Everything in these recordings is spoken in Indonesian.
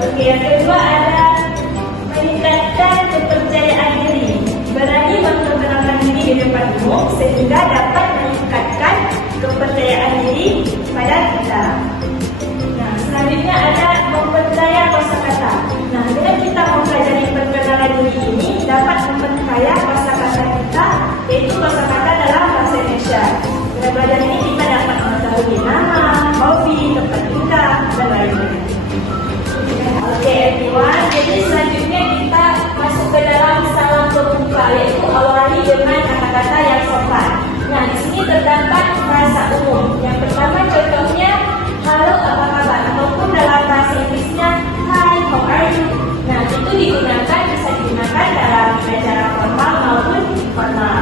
Oke, yang kedua ada meningkatkan kepercayaan diri. Berani memperkenalkan diri di depan umum sehingga dapat meningkatkan kepercayaan diri pada kita. Nah, selanjutnya ada memperkaya kosakata. Nah, dengan kita mempelajari perkenalan diri ini dapat memperkaya kosakata kita, yaitu kosakata dalam bahasa Indonesia. Dengan belajar ini kita dapat mengetahui nama, hobi, tempat tinggal, dan lainnya. Oke, everyone. Jadi selanjutnya kita masuk ke dalam salam pembuka, yaitu awali dengan kata-kata yang sopan. Nah, di sini terdapat frasa umum. Yang pertama contohnya halo apa kabar, ataupun dalam bahasa Inggrisnya hi how are you. Nah, itu bisa digunakan dalam acara formal maupun informal.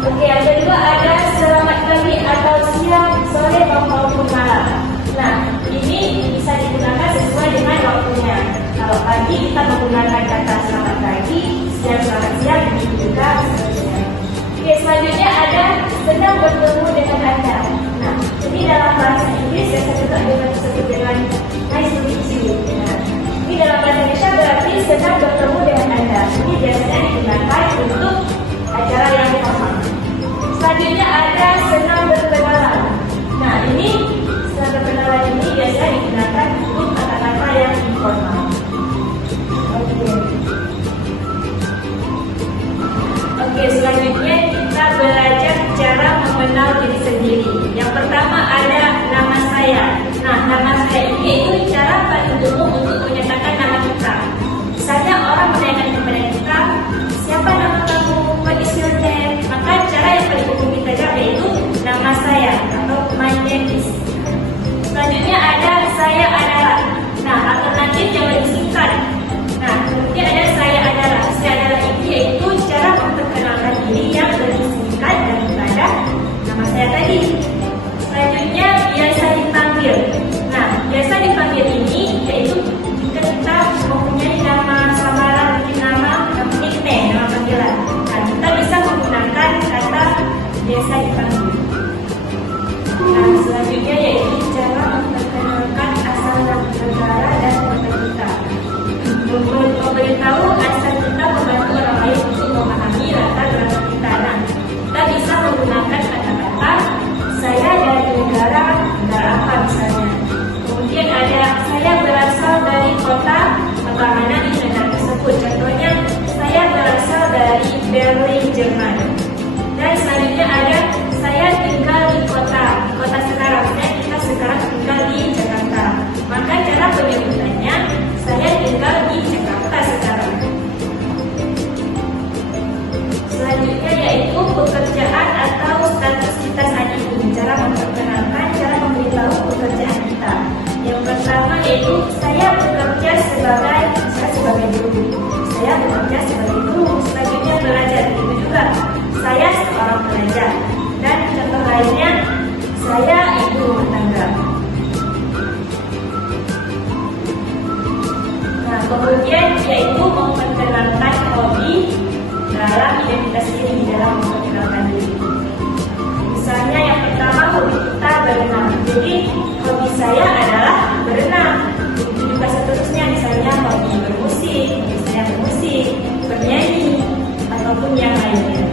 Oke, yang kedua ada selamat pagi atau siang, sore maupun malam. Nah, ini bisa digunakan sesuai dengan waktunya. Kalau pagi kita menggunakan kata selamat pagi, siang selamat siang, begitu juga seterusnya. Oke, selanjutnya ada senang bertemu dengan Anda. Nah, ini dalam bahasa Inggris biasa juga disebut dengan nice to meet you. Nah, ini dalam bahasa Indonesia berarti senang bertemu dengan Anda. Ini biasanya digunakan untuk acara yang formal. Selanjutnya ada senang berkenalan. Nah, ini senang berkenalan ini biasanya digunakan untuk kata-kata yang informal. Oke, selanjutnya kita belajar cara mengenal diri sendiri. Yang pertama ada nama saya. Nah, nama saya ini itu cara paling umum untuk menyatakan nama kita. Misalnya orang menanyakan kepada kita, siapa nama kamu? What is your name? Maka cara yang paling umum kita jawab yaitu nama saya atau my name is. Selanjutnya ada saya adalah. Nah, alternatif yang lebih singkat. Nah, kemudian ada saya adalah. Saya adalah ini yaitu cara memperkenalkan diri yang lebih singkat daripada nama saya tadi. Selanjutnya biasa dipanggil. Nah, biasa dipanggil ini yaitu jika kita mempunyai nama samaran, nama nickname, nama panggilan. Nah, kita bisa menggunakan kata biasa dipanggil. Nah, selanjutnya yaitu cara memperkenalkan asal negara dan kota kita. Memberitahu asal kita membantu orang lain untuk memahami latar belakang kita. Nah, kita bisa menggunakan kata-kata saya dari negara apa misalnya. Kemudian ada saya berasal dari kota mana di negara tersebut. Contohnya saya berasal dari Berlin, Jerman. Dan selanjutnya ada saya tinggal di kota sekarang. Kita sekarang tinggal di Jakarta. Maka cara penyebutannya saya tinggal di Jakarta sekarang. Selanjutnya yaitu pekerjaan atau status kita saat ini. Cara memperkenalkan, cara memberitahu pekerjaan kita. Yang pertama yaitu saya bekerja sebagai guru. Saya bekerja sebagai guru. Selanjutnya belajar, itu juga saya seorang pelajar. Dan contoh lainnya saya ibu rumah tangga. Nah, kemudian yaitu memperkenalkan hobi dalam identitas diri, dalam memperkenalkan diri. Misalnya yang pertama hobi kita berenang. Jadi hobi saya adalah berenang. Begitu juga seterusnya, misalnya hobi bermusik, bernyanyi, ataupun yang lainnya.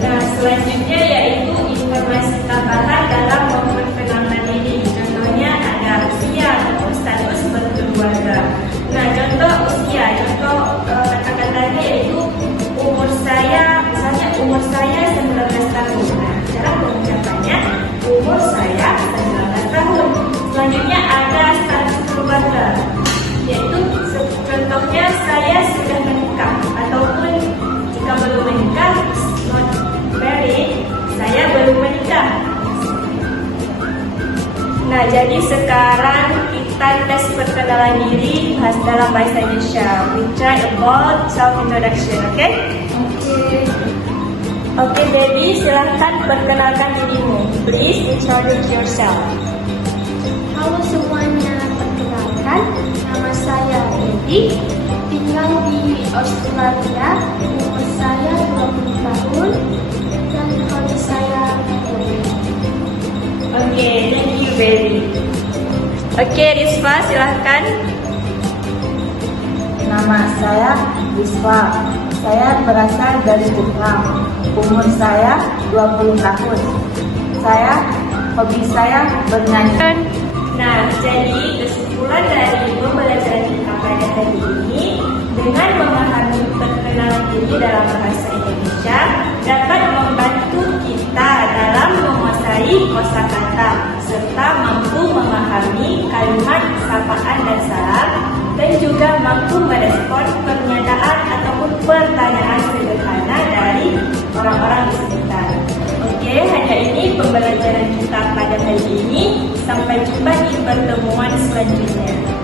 Nah, selanjutnya yaitu informasi tambahan dalam memperkenalkan diri. Contohnya ada usia atau status berkeluarga. Nah, contoh usia, kata-katanya yaitu umur saya, misalnya umur saya 19 tahun. Nah, cara pengucapannya umur saya 19 tahun. Selanjutnya ada status keluarga, yaitu contohnya saya sudah menikah, ataupun jika belum menikah, not married, saya belum menikah. Nah, jadi sekarang kita tes perkenalan diri dalam bahasa Indonesia. We try about self-introduction, okay? Oke, jadi silahkan perkenalkan dirimu. Please introduce yourself. Halo semuanya, perkenalkan, nama saya Edi, tinggal di Australia, umur saya 20 tahun, dan hobi saya Oke, thank you, Betty. Oke, Rizfa, silahkan. Nama saya Wiswa. Saya berasal dari Jepang. Umur saya 20 tahun. Hobi saya bernyanyi. Nah, jadi kesimpulan dari pembelajaran kita pada hari ini, dengan memahami perkenalan diri dalam bahasa Indonesia dapat membantu kita dalam menguasai kosakata serta mampu memahami kalimat sapaan dan salam, dan juga mampu merespon pernyataan ataupun pertanyaan sederhana dari orang-orang di sekitar. Oke, hanya ini pembelajaran kita pada hari ini. Sampai jumpa di pertemuan selanjutnya.